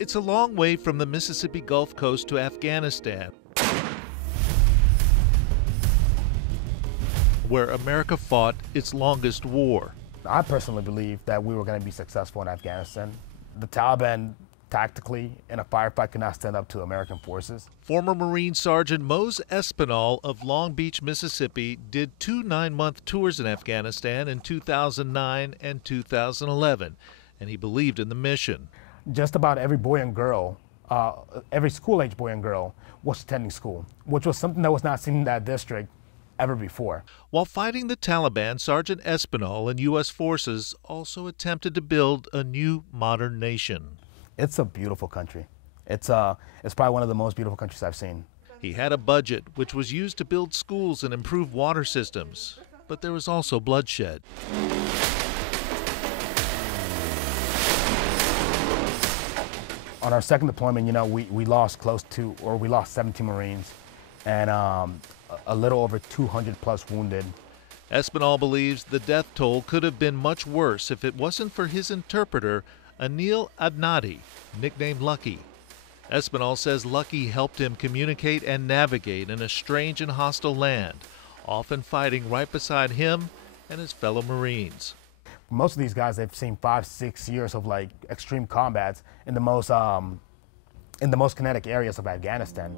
It's a long way from the Mississippi Gulf Coast to Afghanistan, where America fought its longest war. I personally believe that we were going to be successful in Afghanistan. The Taliban, tactically, in a firefight could not stand up to American forces. Former Marine Sergeant Mose Espinal of Long Beach, Mississippi, did 2 9-month tours in Afghanistan in 2009 and 2011, and he believed in the mission. Just about every boy and girl, every school-age boy and girl was attending school, which was something that was not seen in that district ever before. While fighting the Taliban, Sergeant Espinal and U.S. forces also attempted to build a new modern nation. It's a beautiful country. It's probably one of the most beautiful countries I've seen. He had a budget which was used to build schools and improve water systems, but there was also bloodshed. On our second deployment, we lost we lost 17 Marines and a little over 200 plus wounded. Espinal believes the death toll could have been much worse if it wasn't for his interpreter, Anil Adnati, nicknamed Lucky. Espinal says Lucky helped him communicate and navigate in a strange and hostile land, often fighting right beside him and his fellow Marines. Most of these guys, they've seen 5-6 years of extreme combats in the most kinetic areas of Afghanistan.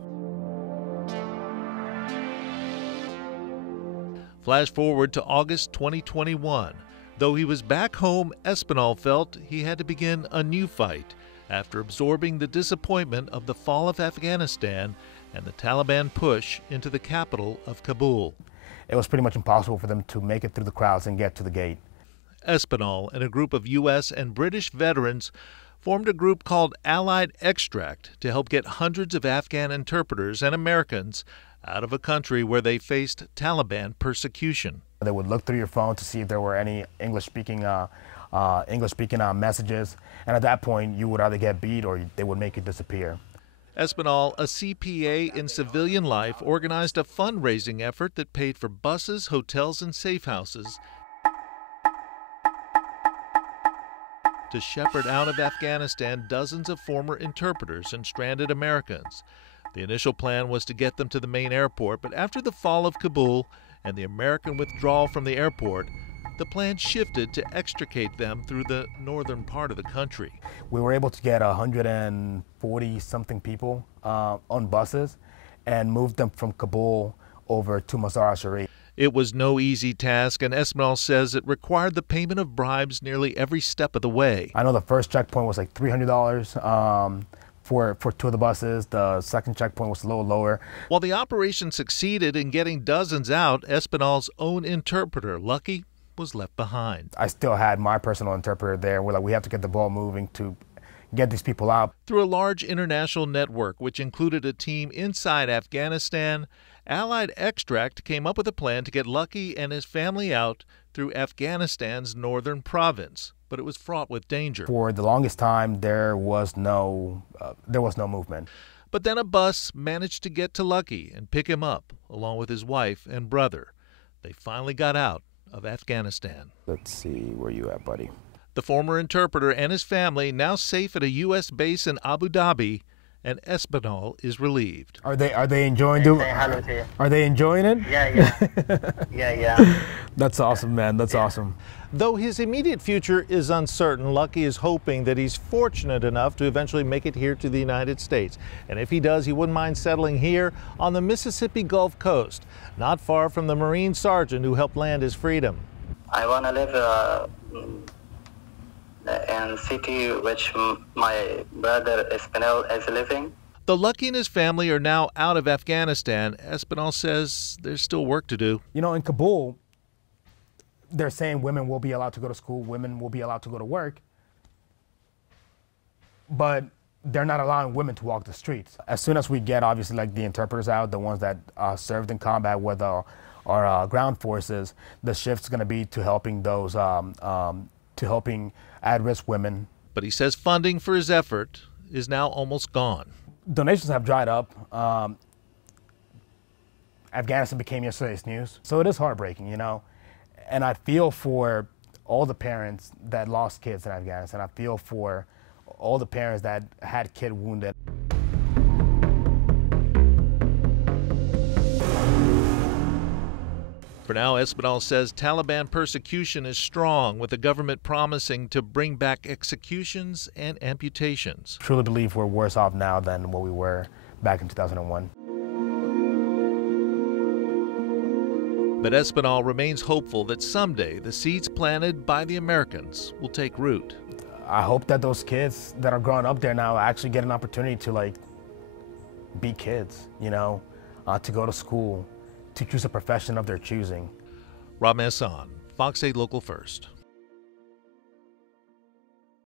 Flash forward to August 2021. Though he was back home, Espinal felt he had to begin a new fight after absorbing the disappointment of the fall of Afghanistan and the Taliban push into the capital of Kabul. It was pretty much impossible for them to make it through the crowds and get to the gate. Espinal and a group of U.S. and British veterans formed a group called Allied Extract to help get hundreds of Afghan interpreters and Americans out of a country where they faced Taliban persecution. They would look through your phone to see if there were any English-speaking messages, and at that point you would either get beat or they would make you disappear. Espinal, a CPA in civilian life, organized a fundraising effort that paid for buses, hotels, and safe houses to shepherd out of Afghanistan dozens of former interpreters and stranded Americans. The initial plan was to get them to the main airport, but after the fall of Kabul and the American withdrawal from the airport, the plan shifted to extricate them through the northern part of the country. We were able to get 140-something people on buses and move them from Kabul over to Mazar-i-Sharif. It was no easy task, and Espinal says it required the payment of bribes nearly every step of the way. I know the first checkpoint was like $300 for 2 of the buses. The second checkpoint was a little lower. While the operation succeeded in getting dozens out, Espinal's own interpreter, Lucky, was left behind. I still had my personal interpreter there. We're like, we have to get the ball moving to get these people out. Through a large international network, which included a team inside Afghanistan, Allied Extract came up with a plan to get Lucky and his family out through Afghanistan's northern province, but it was fraught with danger. For the longest time, there was no movement. But then a bus managed to get to Lucky and pick him up, along with his wife and brother. They finally got out of Afghanistan. Let's see where you at, buddy. The former interpreter and his family now safe at a U.S. base in Abu Dhabi, and Espinal is relieved. Are they enjoying doing? Are they enjoying it? Yeah. That's awesome, man. That's awesome. Though his immediate future is uncertain, Lucky is hoping that he's fortunate enough to eventually make it here to the United States. And if he does, he wouldn't mind settling here on the Mississippi Gulf Coast, not far from the Marine Sergeant who helped land his freedom. I want to live in city which my brother Espinal is living. Though Lucky and his family are now out of Afghanistan, Espinal says there's still work to do. In Kabul, they're saying women will be allowed to go to school, women will be allowed to go to work, but they're not allowing women to walk the streets. As soon as we get, obviously, the interpreters out, the ones that served in combat with our ground forces, the shift's going to be to helping those, helping at-risk women. But he says funding for his effort is now almost gone. Donations have dried up. Afghanistan became yesterday's news. So it is heartbreaking, And I feel for all the parents that lost kids in Afghanistan. I feel for all the parents that had kid wounded. For now, Espinal says Taliban persecution is strong, with the government promising to bring back executions and amputations. I truly believe we're worse off now than what we were back in 2001. But Espinal remains hopeful that someday the seeds planted by the Americans will take root. I hope that those kids that are growing up there now actually get an opportunity to be kids, to go to school, to choose a profession of their choosing. Masson, Fox 8 Local First.